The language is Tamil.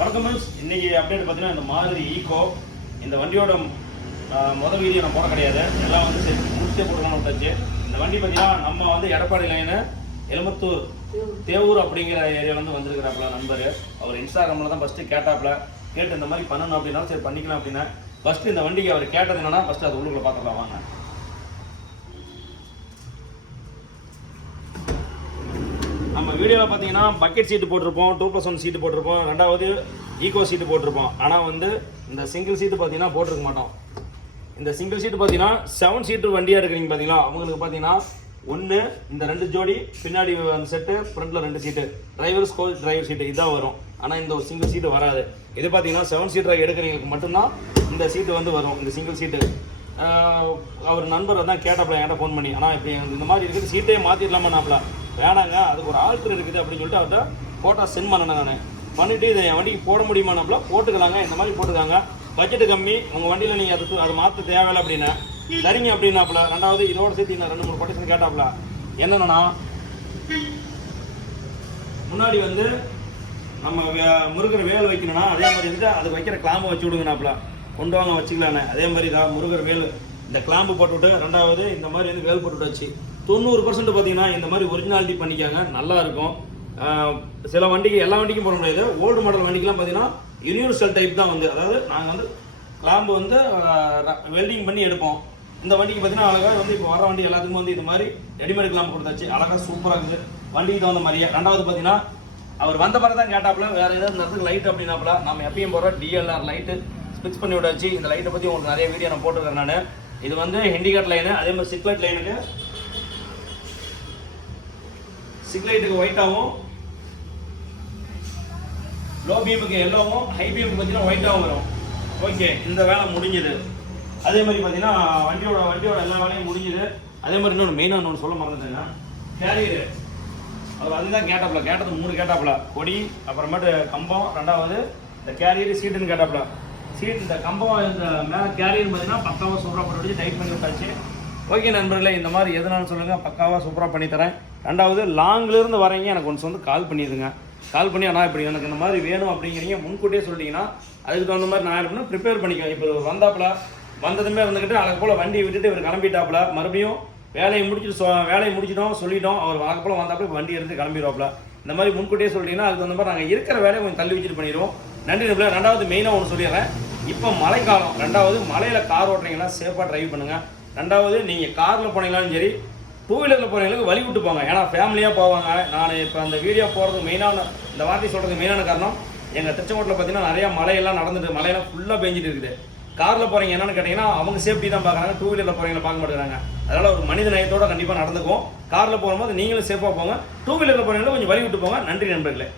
வணக்கம் மிஸ். இன்னைக்கு அப்டேட் பார்த்தீங்கன்னா இந்த மாருதி ஈகோ இந்த வண்டியோட முதல் வீடியோ நான் போட கிடையாது, எல்லாம் வந்து சரி முடிச்சே போடலாம்னு விட்டாச்சு. இந்த வண்டி பார்த்தீங்கன்னா நம்ம வந்து எடப்பாடி லைனு எலுமத்தூர் தேவூர் அப்படிங்கிற ஏரியாவில் வந்து வந்திருக்கிறாப்புல நண்பர். அவர் இன்ஸ்டாகிராமில் தான் ஃபஸ்ட்டு கேட்டாப்புல, கேட்டு இந்த மாதிரி பண்ணணும் அப்படின்னா சரி பண்ணிக்கலாம் அப்படின்னா ஃபஸ்ட்டு இந்த வண்டிக்கு அவர் கேட்டது என்னன்னா ஃபஸ்ட்டு அது உள்ளுக்குள்ள பார்த்துக்கலாம் வாங்க. நம்ம வீடியோவில் பார்த்தீங்கன்னா பக்கெட் சீட்டு போட்டிருப்போம், 2+1 சீட்டு போட்டிருப்போம், ரெண்டாவது ஈகோ சீட்டு போட்டிருப்போம். ஆனால் வந்து இந்த சிங்கிள் சீட்டு பார்த்தீங்கன்னா போட்டிருக்க மாட்டோம். இந்த சிங்கிள் சீட்டு பார்த்தீங்கன்னா 7 சீட்டு வண்டியாக இருக்கிறீங்க பார்த்தீங்களா, அவங்களுக்கு பார்த்தீங்கன்னா ஒன்று இந்த 2 ஜோடி பின்னாடி அந்த செட்டு, ஃப்ரண்ட்டில் 2 சீட்டு, டிரைவர் சீட்டு இதான் வரும். ஆனால் இந்த சிங்கிள் சீட்டு வராது. இது பார்த்தீங்கன்னா 7 சீட்டராக எடுக்கிறவங்களுக்கு மட்டும்தான் இந்த சீட்டு வந்து வரும், இந்த சிங்கிள் சீட்டு. அவர் நண்பர் தான் கேட்டாப்புல என்கிட்ட ஃபோன் பண்ணி, ஆனால் இப்படி இந்த மாதிரி இருக்குது சீட்டே மாற்றிடலாமாண்ணாப்புல. வேணாங்க, அதுக்கு ஒரு ஆல்ட்ரு இருக்குது அப்படின்னு சொல்லிட்டு அவர்கிட்ட ஃபோட்டோ சென்ட் பண்ணேன். நான் பண்ணிவிட்டு இதை என் வண்டிக்கு போட முடியுமானாப்புல போட்டுக்கலாங்க, இந்த மாதிரி போட்டுக்காங்க, பட்ஜெட்டு கம்மி, உங்கள் வண்டியில் நீங்கள் அதை மாற்ற தேவையில்லை அப்படின்னா சரிங்க அப்படின்னாப்புல. ரெண்டாவது இதோட சேர்த்து நான் 2-3 கொட்டேஷன் கேட்டாப்புல. என்னென்னா முன்னாடி வந்து நம்ம முருகர் வேல் வைக்கணும்னா அதே மாதிரி வந்துட்டு அதுக்கு வைக்கிற கிளாம்பு வச்சு விடுங்கனாப்புல, கொண்டு வாங்க வச்சுக்கலான்னு. அதே மாதிரி தான் முருகர் வேல் இந்த கிளாம்பு போட்டுவிட்டு, ரெண்டாவது இந்த மாதிரி வந்து வேல் போட்டு வச்சு 90% பார்த்தீங்கன்னா இந்த மாதிரி ஒரிஜினாலிட்டி பண்ணிக்காங்க, நல்லா இருக்கும். சில வண்டிக்கு எல்லா வண்டிக்கும் போட முடியாது. ஓல்டு மாடல் வண்டிக்கெலாம் பார்த்தீங்கன்னா யூனிவர்சல் டைப் தான் வந்து, அதாவது நாங்கள் வந்து கிளாம்பு வந்து வெல்டிங் பண்ணி எடுப்போம். இந்த வண்டிக்கு பார்த்தீங்கன்னா அழகாக வந்து இப்போ வர வண்டி எல்லாத்துக்கும் வந்து இது மாதிரி ரெடிமேட் கிளாம்பு கொடுத்தாச்சு, அழகாக சூப்பராக இருக்குது வண்டிக்கு தகுந்த மாதிரியே. ரெண்டாவது பார்த்தீங்கன்னா அவர் வந்த பிறகு தான் கேட்டாப்புல வேறு ஏதாவது இந்த இடத்துக்கு லைட் அப்படின்னாப்புல. நம்ம எப்பயும் போகிற டிஎல்ஆர் லைட்டு ஃபிக்ஸ் பண்ணி விடாச்சு. இந்த லைட்டை பற்றி உங்களுக்கு நிறைய வீடியோ நான் போட்டுருக்கேன் நான். இது வந்து ஹிண்டிகேட் லைனு, அதே மாதிரி சிக்லைட் லைனுக்கு சிக்லைட்டுக்கு ஒயிட்டாகவும், லோ பீமுக்கு எல்லோவும், ஹை பீமுக்கு பார்த்தீங்கன்னா ஒயிட்டாகவும் வரும். ஓகே, இந்த வேலை முடிஞ்சுது. அதே மாதிரி பார்த்தீங்கன்னா வண்டியோட எல்லா வேலையும் முடிஞ்சுது. அதே மாதிரி இன்னொன்று மெயினாக ஒன்று சொல்ல மறந்துட்டேங்க, கேரியரு. அவர் அதுதான் கேட்டாப்புல, கேட்டது 3 கேட்டாப்புல, கொடி, அப்புறமேட்டு கம்பம், ரெண்டாவது இந்த கேரியர் சீட்டுன்னு கேட்டாப்புல. சீட் இந்த கம்பம் இந்த மேலே கேரியர் பார்த்தீங்கன்னா பக்காவாக சூப்பராக போட்டு வச்சு டைட் பண்ணி விட்டாச்சு. ஓகே நண்பர்களே, இந்த மாதிரி எதுனாலும் சொல்லுங்கள், பக்காவாக சூப்பராக பண்ணித்தரேன். ரெண்டாவது லாங்கிலேருந்து வரீங்க எனக்கு ஒன்று வந்து கால் பண்ணிடுங்க. கால் பண்ணி ஆனால் இப்படி எனக்கு இந்த மாதிரி வேணும் அப்படிங்கிறீங்க முன்கூட்டியே சொல்லிட்டீங்கன்னா அதுக்கு தகுந்த மாதிரி நான் என்ன ப்ரிப்பேர் பண்ணிக்குவேன். இப்போ வந்தாப்புல வந்ததுமே இருந்துக்கிட்டு அதுக்கு போல் வண்டியை விட்டுட்டு இவர் கிளம்பிட்டாப்புல, மறுபடியும் வேலையை முடிச்சிட்டோம் சொல்லிட்டோம், அவர் வழக்கு போல் வந்தாப்புல வண்டி எடுத்து கிளம்பிடுவாப்புல. இந்த மாதிரி முன்கூட்டியே சொல்லிட்டீங்கன்னா அதுக்கு தகுந்த மாதிரி நாங்கள் இருக்கிற வேலையை கொஞ்சம் தள்ளி வச்சுட்டு பண்ணிடுவோம். நன்றி நண்பர்களே. ரெண்டாவது மெயினாக ஒன்று சொல்லிடுறேன், இப்போ மழைக்காலம். ரெண்டாவது மழையில் கார் ஓட்டுறீங்கன்னா சேஃபாக ட்ரைவ் பண்ணுங்கள். ரெண்டாவது நீங்கள் காரில் போனீங்களாலும் சரி, 2 வீலரில் போகிறவங்களுக்கு வழி விட்டு போங்க, ஏன்னா ஃபேமிலியாக போவாங்க. நான் இப்போ அந்த வீடியோ போகிறது மெயினான இந்த வார்த்தை சொல்கிறதுக்கு மெயினான காரணம், எங்கள் திருச்செங்கோட்டில் பார்த்தீங்கன்னா நிறையா மழையெல்லாம் நடந்துட்டு, மழையெல்லாம் ஃபுல்லாக பெஞ்சிட்டு இருக்குது. காரில் போகிறீங்க என்னென்னு கேட்டிங்கன்னா அவங்க சேஃப்டி தான் பார்க்குறாங்க, 2 வீலரில் போகிறவங்களை பார்க்க மாட்டேங்கிறாங்க. அதனால் ஒரு மனித நேயத்தோடு கண்டிப்பாக நடந்துக்கும். காரில் போகும்போது நீங்களும் சேஃபாக போங்க, 2 வீலரில் போகிறவங்களும் கொஞ்சம் வழி விட்டு போங்க. நன்றி நண்பர்களே.